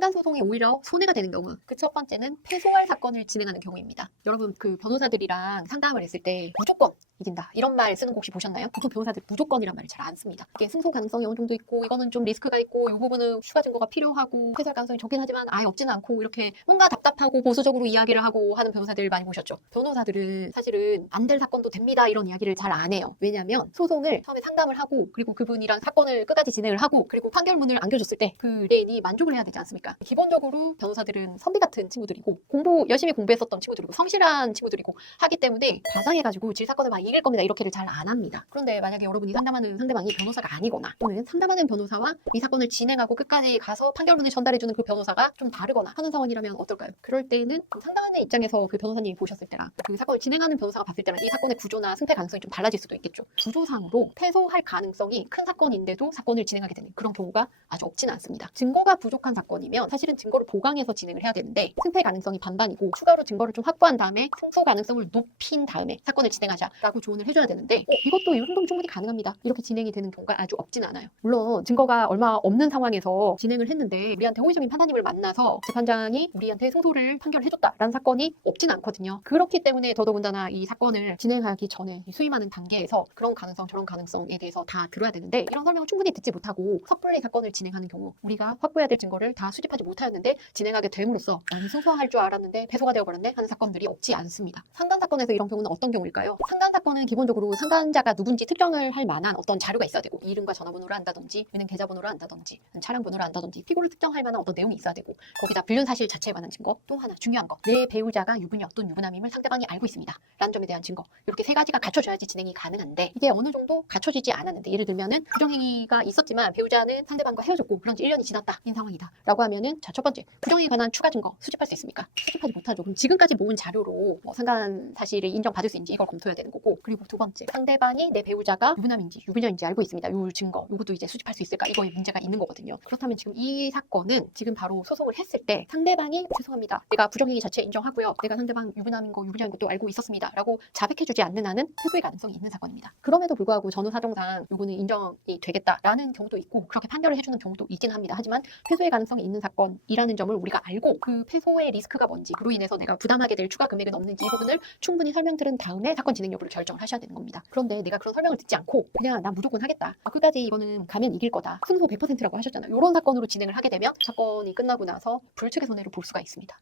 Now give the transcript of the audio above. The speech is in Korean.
상간소송이 오히려 손해가 되는 경우, 그 첫 번째는 패소할 사건을 진행하는 경우입니다. 여러분 그 변호사들이랑 상담을 했을 때 무조건 이긴다 이런 말 쓰는 거 혹시 보셨나요? 보통 변호사들 무조건이란 말을 잘 안 씁니다. 이게 승소 가능성이 어느 정도 있고 이거는 좀 리스크가 있고 이 부분은 추가 증거가 필요하고 패소할 가능성이 적긴 하지만 아예 없지는 않고 이렇게 뭔가 답답하고 보수적으로 이야기를 하고 하는 변호사들 많이 보셨죠? 변호사들은 사실은 안 될 사건도 됩니다 이런 이야기를 잘 안 해요. 왜냐하면 소송을 처음에 상담을 하고 그리고 그분이랑 사건을 끝까지 진행을 하고 그리고 판결문을 안겨줬을 때 그 의뢰인이 만족을 해야 되지 않습니까? 기본적으로 변호사들은 선비 같은 친구들이고 열심히 공부했었던 친구들이고 성실한 친구들이고 하기 때문에 과장해가지고 질 사건을 막 이길 겁니다 이렇게를 잘 안 합니다. 그런데 만약에 여러분이 상담하는 상대방이 변호사가 아니거나 또는 상담하는 변호사와 이 사건을 진행하고 끝까지 가서 판결문을 전달해주는 그 변호사가 좀 다르거나 하는 상황이라면 어떨까요? 그럴 때는 그 상담하는 입장에서 그 변호사님이 보셨을 때랑 그 사건을 진행하는 변호사가 봤을 때랑 이 사건의 구조나 승패 가능성이 좀 달라질 수도 있겠죠. 구조상으로 패소할 가능성이 큰 사건인데도 사건을 진행하게 되는 그런 경우가 아주 없지는 않습니다. 증거가 부족한 사건이면 사실은 증거를 보강해서 진행을 해야 되는데 승패 가능성이 반반이고 추가로 증거를 좀 확보한 다음에 승소 가능성을 높인 다음에 사건을 진행하자라고 조언을 해줘야 되는데 이것도 이 정도면 충분히 가능합니다. 이렇게 진행이 되는 경우가 아주 없지는 않아요. 물론 증거가 얼마 없는 상황에서 진행을 했는데 우리한테 호의적인 판사님을 만나서 재판장이 우리한테 승소를 판결해줬다라는 사건이 없지는 않거든요. 그렇기 때문에 더더군다나 이 사건을 진행하기 전에 수임하는 단계에서 그런 가능성 저런 가능성에 대해서 다 들어야 되는데 이런 설명을 충분히 듣지 못하고 섣불리 사건을 진행하는 경우 우리가 확보해야 될 증거를 다 수집하지 못하였는데 진행하게 됨으로써 아니 승소할 줄 알았는데 패소가 되어버렸네 하는 사건들이 없지 않습니다. 상간 사건에서 이런 경우는 어떤 경우일까요? 상간 사건은 기본적으로 상간자가 누군지 특정을 할 만한 어떤 자료가 있어야 되고 이름과 전화번호를 안다든지 은행 계좌번호를 안다든지 차량 번호를 안다든지 피고를 특정할 만한 어떤 내용이 있어야 되고 거기다 불륜 사실 자체에 관한 증거 또 하나 중요한 거 내 배우자가 유부녀 또는 유부남임을 상대방이 알고 있습니다 라는 점에 대한 증거 이렇게 세 가지가 갖춰져야지 진행이 가능한데 이게 어느 정도 갖춰지지 않았는데 예를 들면은 부정행위가 있었지만 배우자는 상대방과 헤어졌고 그런 지 1년이 지났다 인 상황이다 라고 하면은 자 첫 번째 부정행위에 관한 추가 증거 수집할 수 있습니까? 수집하지 못하죠. 그럼 지금까지 모은 자료로 상간 사실을 인정받을 수 있는지 이걸 검토해야 되는 거고 그리고 두 번째 상대방이 내 배우자가 유부남인지 유부녀인지 알고 있습니다. 요 증거 요것도 이제 수집할 수 있을까 이거에 문제가 있는 거거든요. 그렇다면 지금 이 사건은 지금 바로 소송을 했을 때 상대방이 죄송합니다. 내가 부정행위 자체 인정하고요. 내가 상대방 유부남인 거 유부녀인 것도 알고 있었습니다. 라고 자백해주지 않는 한은 패소의 가능성이 있는 사건입니다. 그럼에도 불구하고 전후 사정상 요거는 인정이 되겠다라는 경우도 있고 그렇게 판결을 해주는 경우도 있긴 합니다. 하지만 패소의 가능성이 있는 사건이라는 점을 우리가 알고 그 패소의 리스크가 뭔지 그로 인해서 내가 부담하게 될 추가 금액은 없는지 이 부분을 충분히 설명드린 다음에 사건 진행 여부를 결정을 하셔야 되는 겁니다. 그런데 내가 그런 설명을 듣지 않고 그냥 나 무조건 하겠다. 끝까지 이거는 가면 이길 거다. 승소 100%라고 하셨잖아요. 이런 사건으로 진행을 하게 되면 사건이 끝나고 나서 불측의 손해를 볼 수가 있습니다.